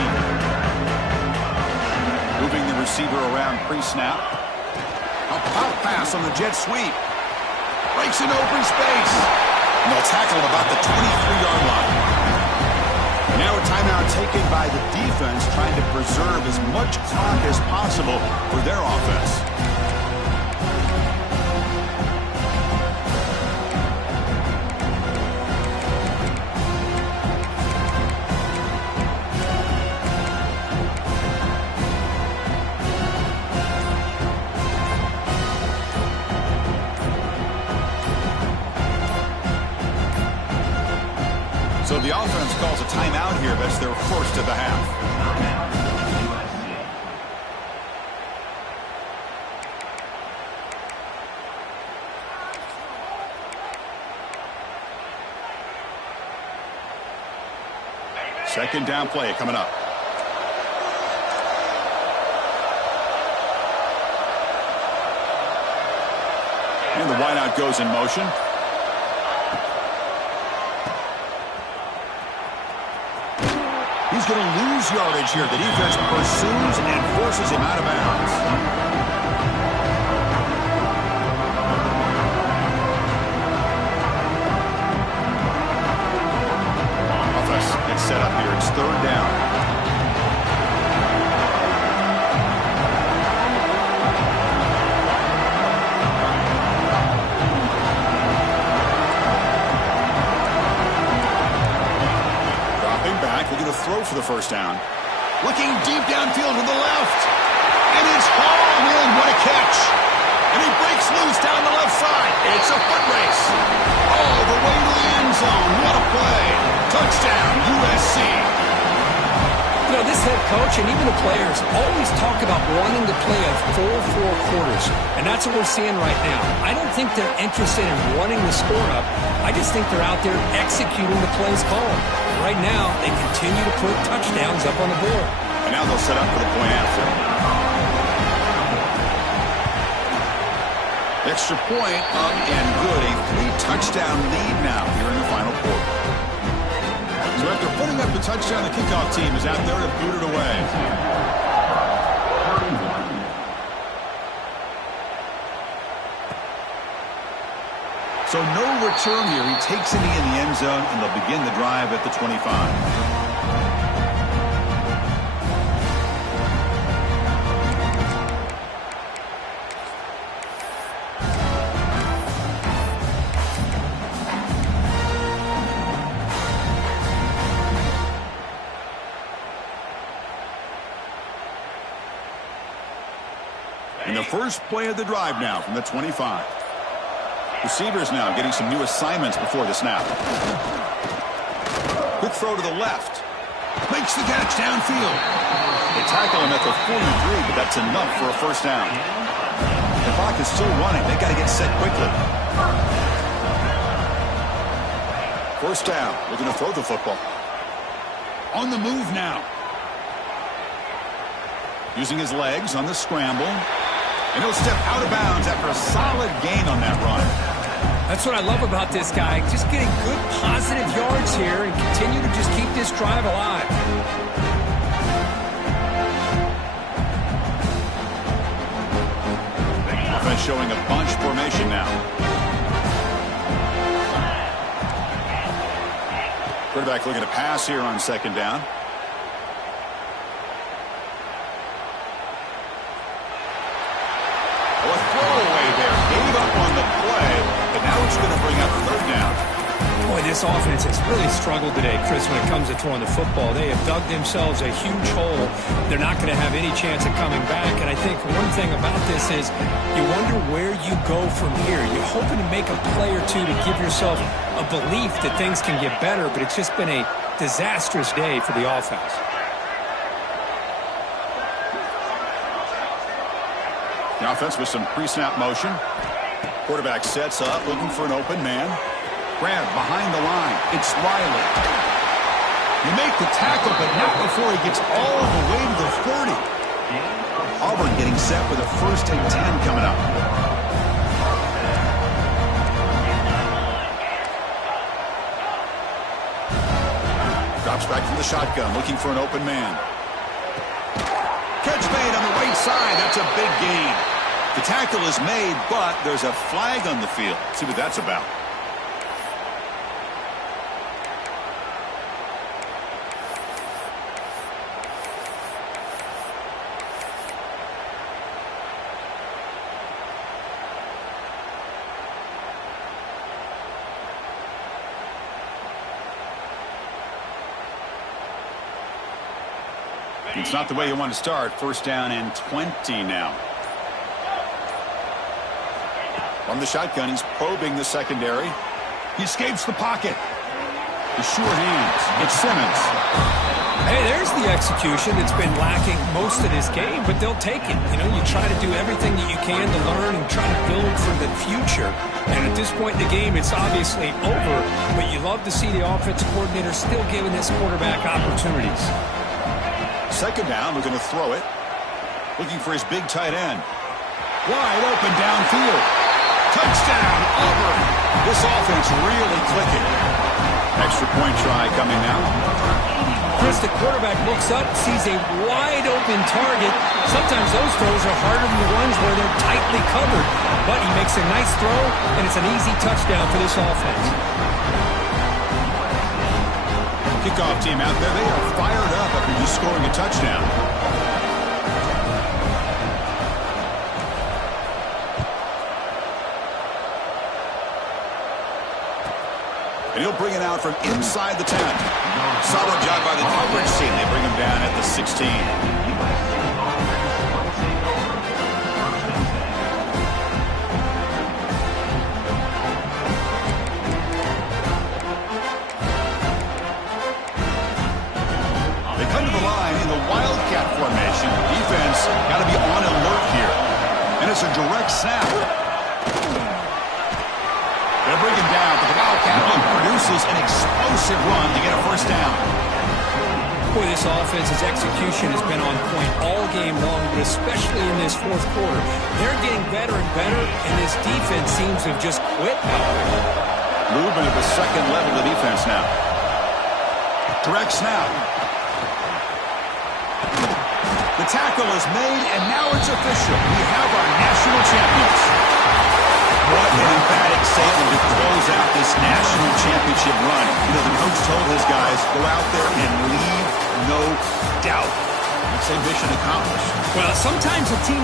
Moving the receiver around pre-snap. A pop pass on the jet sweep. Breaks into open space. And they'll tackle him about the 23-yard line. And now a timeout taken by the defense, trying to preserve as much clock as possible for their offense. So the offense calls a timeout here. That's their first of the half. Second down play coming up. And the wideout goes in motion. He's going to lose yardage here. The defense pursues and forces him out of bounds. Offense gets set up here. It's third down. Looking to throw for the first down. Looking deep downfield to the left. And it's hauled in. What a catch. And he breaks loose down the left side. It's a foot race. All the way to the end zone. What a play. Touchdown, USC. You know, this head coach and even the players always talk about wanting to play a full 4 quarters. And that's what we're seeing right now. I don't think they're interested in running the score up. I just think they're out there executing the plays called. Right now, they continue to put touchdowns up on the board. And now they'll set up for the point after. Extra point up and good. A 3-touchdown lead now here in the final quarter. So after putting up the touchdown, the kickoff team is out there to boot it away. So no return here. He takes it in the end zone, and they'll begin the drive at the 25. And the first play of the drive now from the 25. Receivers now getting some new assignments before the snap. Quick throw to the left. Makes the catch downfield. They tackle him at the 43, but that's enough for a first down. The clock is still running. They've got to get set quickly. First down. Looking to throw the football. On the move now. Using his legs on the scramble. And he'll step out of bounds after a solid gain on that run. That's what I love about this guy. Just getting good positive yards here and continue to just keep this drive alive. Offense showing a bunch formation now. Quarterback looking to pass here on second down. A throwaway there. Gave up on the play, but now it's going to bring up third down. Boy, this offense has really struggled today, Chris, when it comes to throwing the football. They have dug themselves a huge hole. They're not going to have any chance of coming back. And I think one thing about this is you wonder where you go from here. You're hoping to make a play or two to give yourself a belief that things can get better, but it's just been a disastrous day for the offense. The offense with some pre-snap motion. Quarterback sets up, looking for an open man. Grab behind the line. It's Riley. You make the tackle, but not before he gets all the way to the 30. Auburn getting set for the 1st and 10 coming up. Looks back from the shotgun, looking for an open man. Catch made on the right side. That's a big gain. The tackle is made, but there's a flag on the field. Let's see what that's about. It's not the way you want to start. First down and 20 now. From the shotgun, he's probing the secondary. He escapes the pocket. The sure hands. It's Simmons. Hey, there's the execution that's been lacking most of this game, but they'll take it. You know, you try to do everything that you can to learn and try to build for the future. And at this point in the game, it's obviously over, but you love to see the offensive coordinator still giving this quarterback opportunities. Second down, we're going to throw it. Looking for his big tight end. Wide open downfield. Touchdown, Auburn. This offense really clicking. Extra point try coming now. Chris, the quarterback looks up, sees a wide open target. Sometimes those throws are harder than the ones where they're tightly covered. But he makes a nice throw, and it's an easy touchdown for this offense. Kickoff team out there, they are fired up after just scoring a touchdown. And he'll bring it out from inside the 10. Solid job by the coverage team. They bring him down at the 16. Come to the line in the Wildcat formation. Defense got to be on alert here. And it's a direct snap. They'll bring him down, but the Wildcat produces an explosive run to get a first down. Boy, this offense's execution has been on point all game long, but especially in this fourth quarter. They're getting better and better, and this defense seems to have just quit out there. Movement at the second level of the defense now. Direct snap. The tackle is made, and now it's official. We have our national champions. What an emphatic statement to close out this national championship run. You know, the coach told his guys, go out there and leave no doubt. Let's say mission accomplished. Well, sometimes a team